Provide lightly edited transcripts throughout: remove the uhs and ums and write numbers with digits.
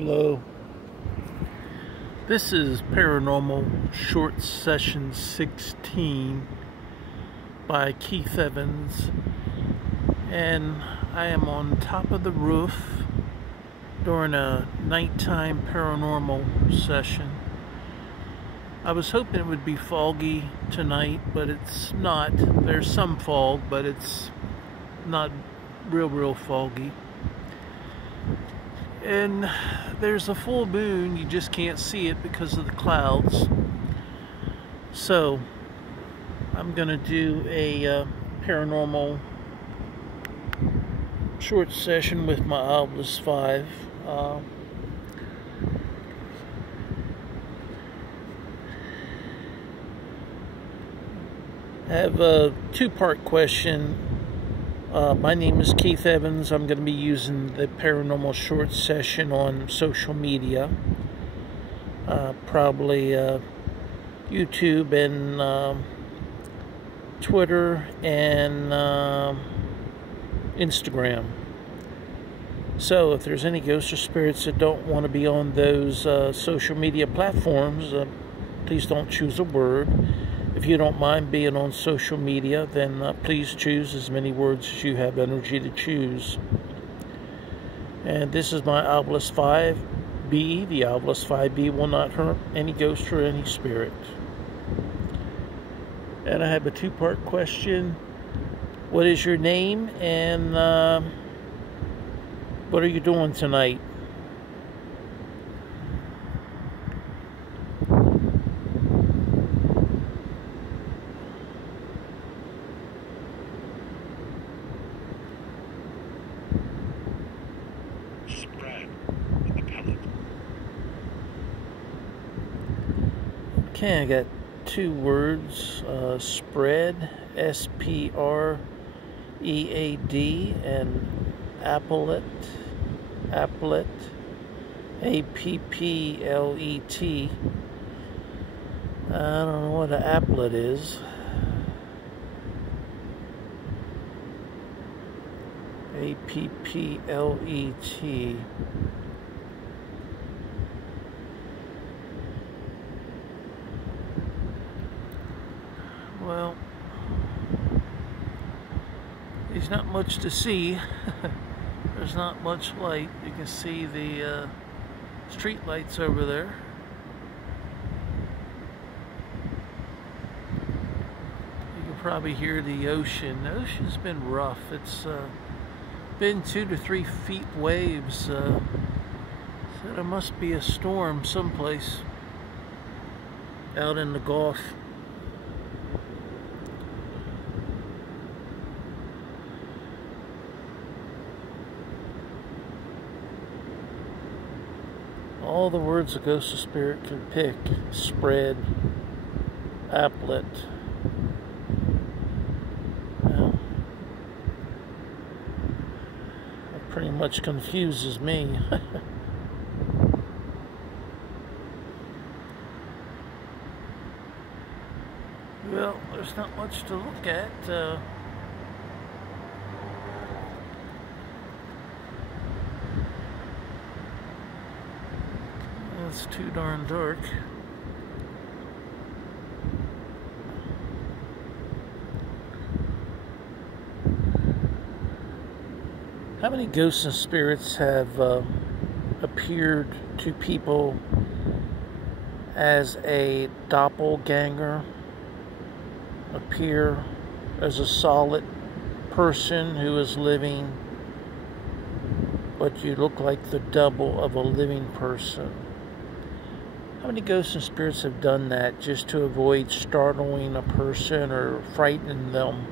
Hello. This is Paranormal Short Session 16 by Keith Evans, and I am on top of the roof during a nighttime paranormal session. I was hoping it would be foggy tonight, but it's not. There's some fog, but it's not real foggy. And there's a full moon, you just can't see it because of the clouds. So I'm gonna do a paranormal short session with my Oculus 5. I have a two-part question. My name is Keith Evans. I'm going to be using the Paranormal Short Session on social media, probably YouTube and Twitter and Instagram. So if there's any ghosts or spirits that don't want to be on those social media platforms, please don't choose a word. If you don't mind being on social media, then please choose as many words as you have energy to choose. And this is my Oculus 5B. The Oculus 5B will not hurt any ghost or any spirit. And I have a two-part question. What is your name, and what are you doing tonight? Okay, I got two words, spread, S-P-R-E-A-D, and applet, A-P-P-L-E-T. I don't know what an applet is. A-P-P-L-E-T. Well, there's not much to see. There's not much light. You can see the street lights over there. You can probably hear the ocean. The ocean's been rough. It's been 2 to 3 feet waves. So there must be a storm someplace out in the Gulf. All the words a ghost or spirit could pick: spread, applet. Well, that pretty much confuses me. Well, there's not much to look at. It's too darn dark. How many ghosts and spirits have appeared to people as a doppelganger, appear as a solid person who is living, but you look like the double of a living person? How many ghosts and spirits have done that just to avoid startling a person or frightening them?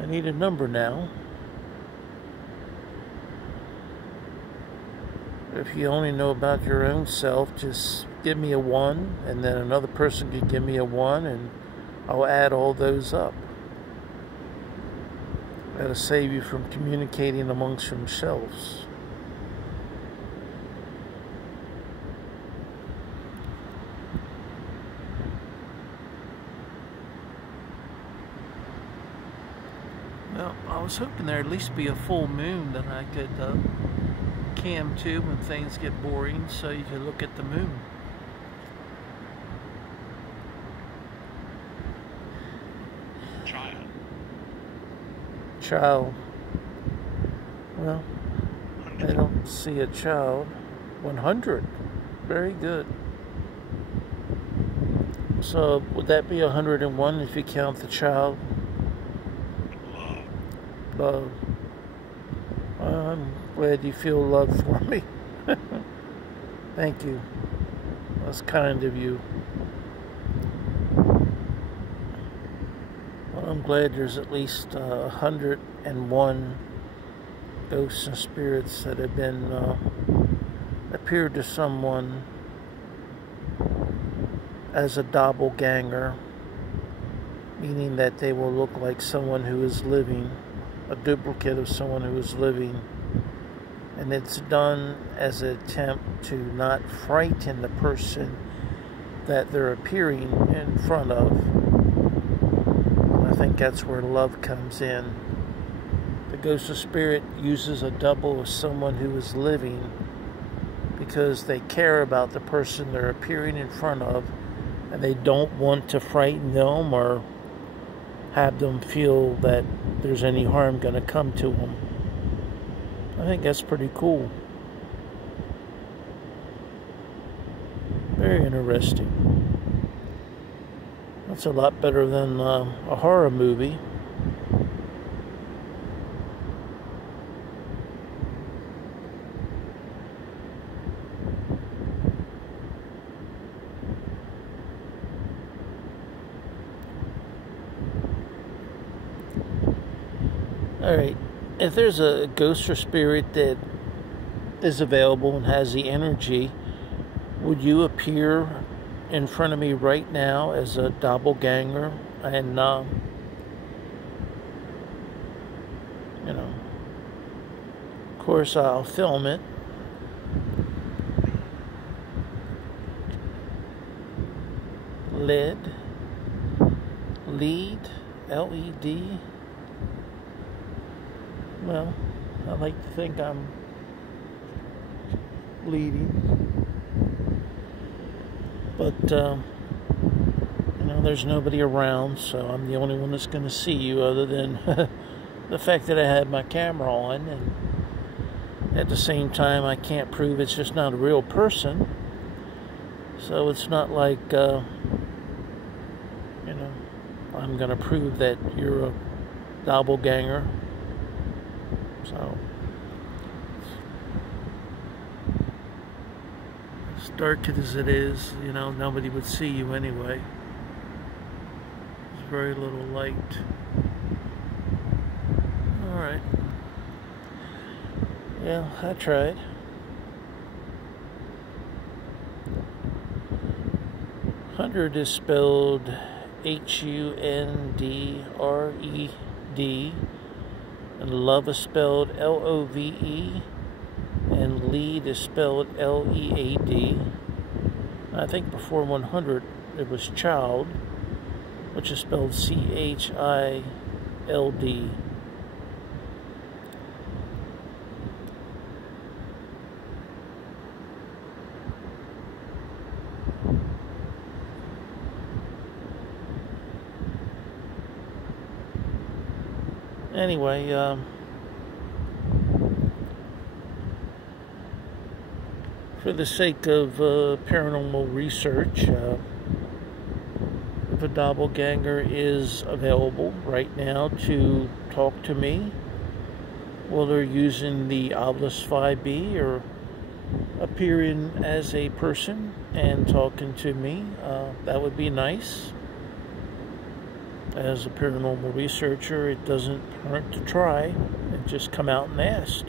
I need a number now. If you only know about your own self, just give me a 1, and then another person could give me a 1, and I'll add all those up. That'll save you from communicating amongst yourselves. was hoping there'd at least be a full moon that I could cam to when things get boring, so you could look at the moon. Child. Well, I don't see a child. 100. Very good. So, would that be 101 if you count the child? Love. I'm glad you feel love for me. Thank you. That's kind of you. Well, I'm glad there's at least 101 ghosts and spirits that have been appeared to someone as a doppelganger, meaning that they will look like someone who is living, a duplicate of someone who is living, and it's done as an attempt to not frighten the person that they're appearing in front of. And I think that's where love comes in. The ghost of spirit uses a double of someone who is living because they care about the person they're appearing in front of, and they don't want to frighten them or have them feel that there's any harm going to come to them. I think that's pretty cool. Very interesting. That's a lot better than a horror movie. Alright, if there's a ghost or spirit that is available and has the energy, would you appear in front of me right now as a doppelganger? And, you know, of course I'll film it. Lead, LED. Well, I like to think I'm leading, but you know, there's nobody around, so I'm the only one that's going to see you, other than the fact that I had my camera on, and at the same time I can't prove it's just not a real person. So it's not like you know, I'm going to prove that you're a doppelganger. So, as dark as it is, you know, nobody would see you anyway. There's very little light. Alright. Yeah, I tried. Hundred is spelled HUNDRED. And love is spelled LOVE, and lead is spelled LEAD. I think before 100 it was child, which is spelled CHILD. Anyway, for the sake of paranormal research, if a doppelganger is available right now to talk to me, while they're using the Obelisk 5B or appearing as a person and talking to me, that would be nice. As a paranormal researcher, it doesn't hurt to try and just come out and ask.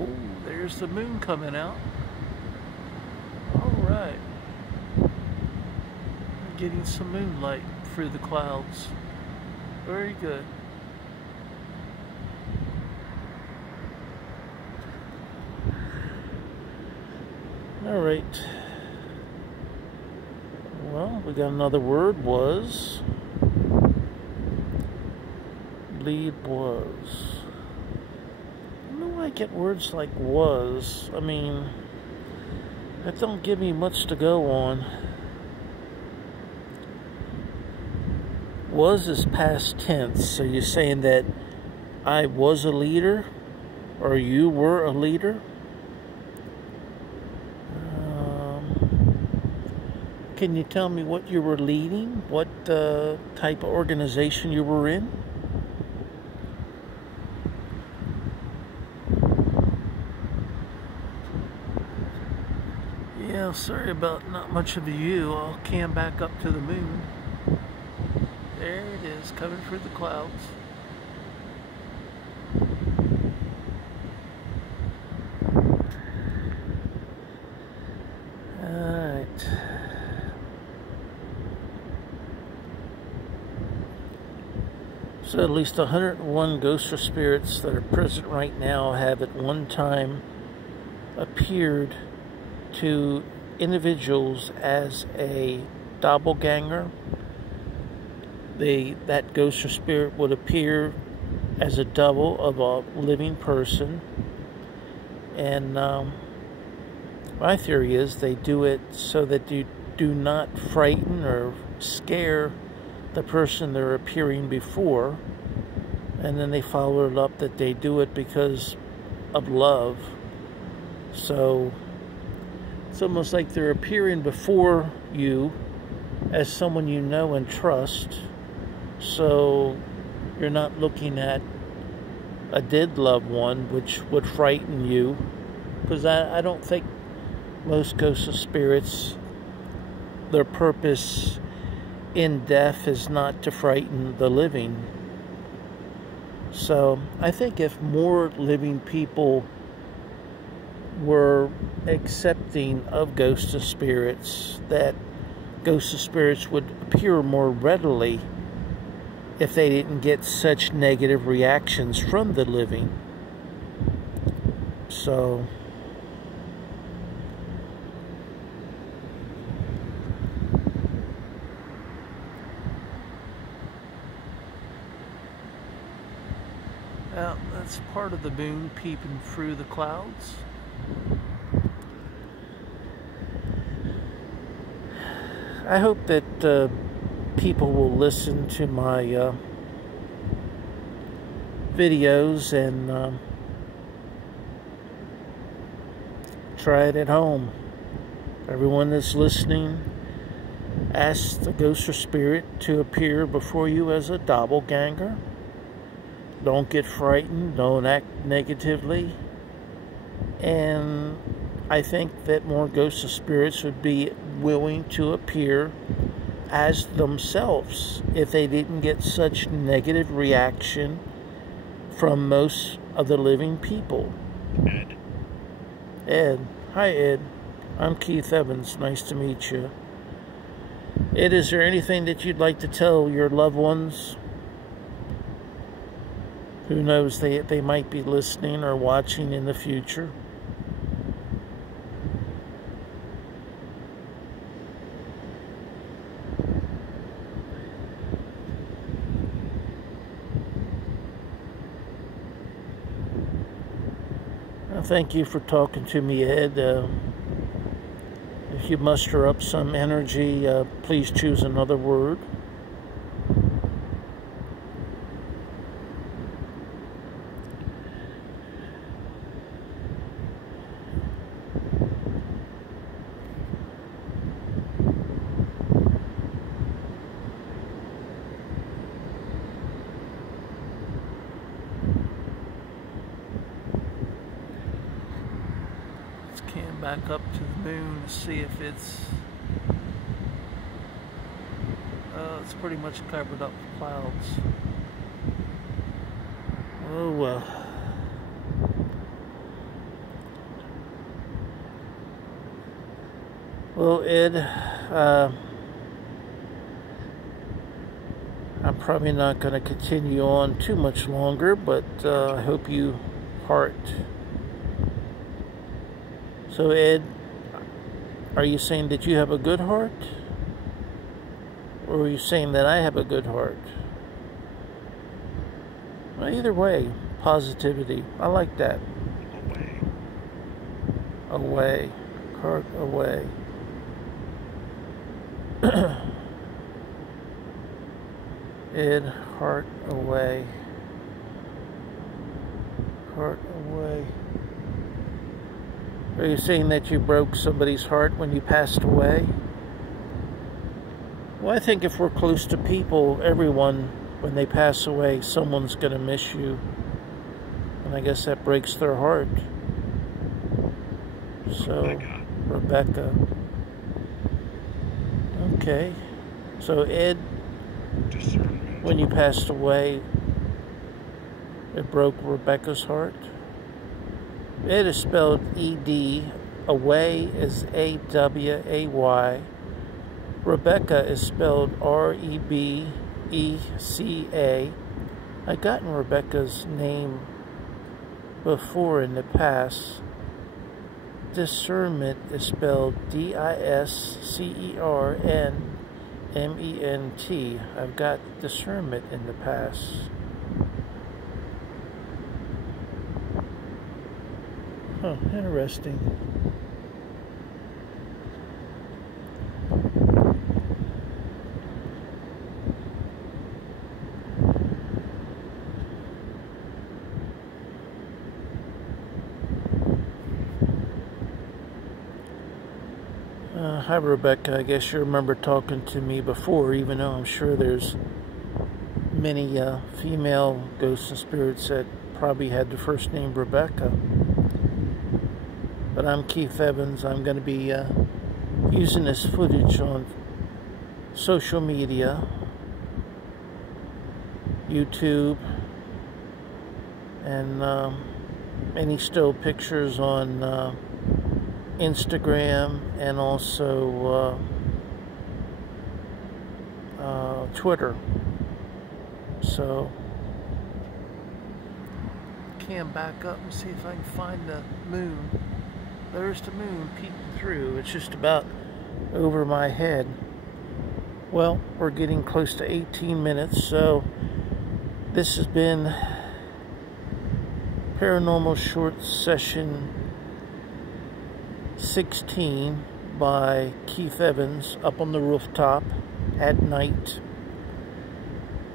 Oh, there's the moon coming out. Alright. Getting some moonlight through the clouds. Very good. Alright. Well, we got another word, was. Lead was. I don't know why I get words like was. I mean, that don't give me much to go on. Was is past tense, so you're saying that I was a leader, or you were a leader? Can you tell me what you were leading? What type of organization you were in? Yeah, sorry about not much of a view. I'll cam back up to the moon. There it is, coming through the clouds. Alright. So at least 101 ghosts or spirits that are present right now have at one time appeared to individuals as a doppelganger. That ghost or spirit would appear as a double of a living person. And my theory is they do it so that you do not frighten or scare the person they're appearing before, and then they follow it up that they do it because of love. So it's almost like they're appearing before you as someone you know and trust, so you're not looking at a dead loved one, which would frighten you, because I don't think most ghosts of spirits, their purpose in death is not to frighten the living. So I think if more living people were accepting of ghosts of spirits, that ghosts of spirits would appear more readily if they didn't get such negative reactions from the living. So well, that's part of the moon peeping through the clouds. I hope that people will listen to my videos and try it at home. Everyone that's listening, ask the ghost or spirit to appear before you as a doppelganger. Don't get frightened, don't act negatively. And I think that more ghosts of spirits would be willing to appear as themselves if they didn't get such negative reaction from most of the living people. Ed. Hi, Ed. I'm Keith Evans. Nice to meet you. Ed, is there anything that you'd like to tell your loved ones? Who knows, they might be listening or watching in the future. Thank you for talking to me, Ed. If you muster up some energy, please choose another word. Cam back up to the moon to see if it's pretty much covered up with clouds. Oh well. Well, Ed, I'm probably not going to continue on too much longer, but I hope you heart. So, Ed, Are you saying that you have a good heart? Or are you saying that I have a good heart? Well, either way, positivity. I like that. Away. Heart away. Ed, heart away. Heart away. Are you saying that you broke somebody's heart when you passed away? Well, I think if we're close to people, everyone, when they pass away, someone's going to miss you. And I guess that breaks their heart. So, Rebecca. Okay. So, Ed, when you passed away, it broke Rebecca's heart. Ed is spelled E-D. Away is A-W-A-Y. Rebecca is spelled R-E-B-E-C-A. I've gotten Rebecca's name before in the past. Discernment is spelled D-I-S-C-E-R-N-M-E-N-T. I've got discernment in the past. Huh, interesting. Hi, Rebecca. I guess you remember talking to me before, even though I'm sure there's many female ghosts and spirits that probably had the first name Rebecca. But I'm Keith Evans. I'm going to be using this footage on social media, YouTube, and any still pictures on Instagram and also Twitter. So, can back up and see if I can find the moon. There's the moon peeking through. It's just about over my head. Well, we're getting close to 18 minutes, so this has been Paranormal Short Session 16 by Keith Evans, up on the rooftop at night.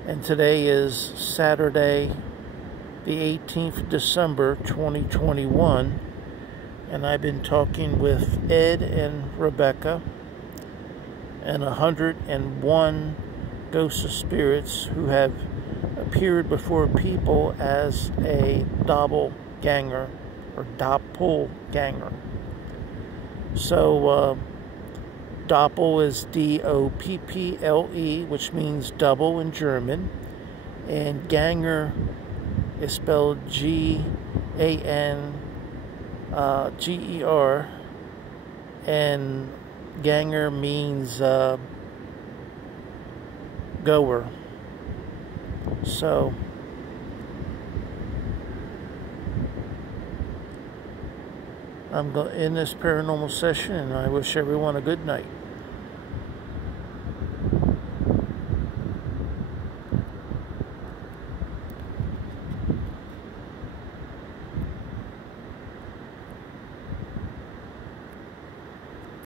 And today is Saturday, the 18th of December, 2021. And I've been talking with Ed and Rebecca and 101 ghosts of spirits who have appeared before people as a Doppelganger or Doppelganger. So, Doppel is D-O-P-P-L-E, which means double in German. And Ganger is spelled G-A-N-G-E-R. And Ganger means goer. So, I'm going to end this paranormal session, and I wish everyone a good night.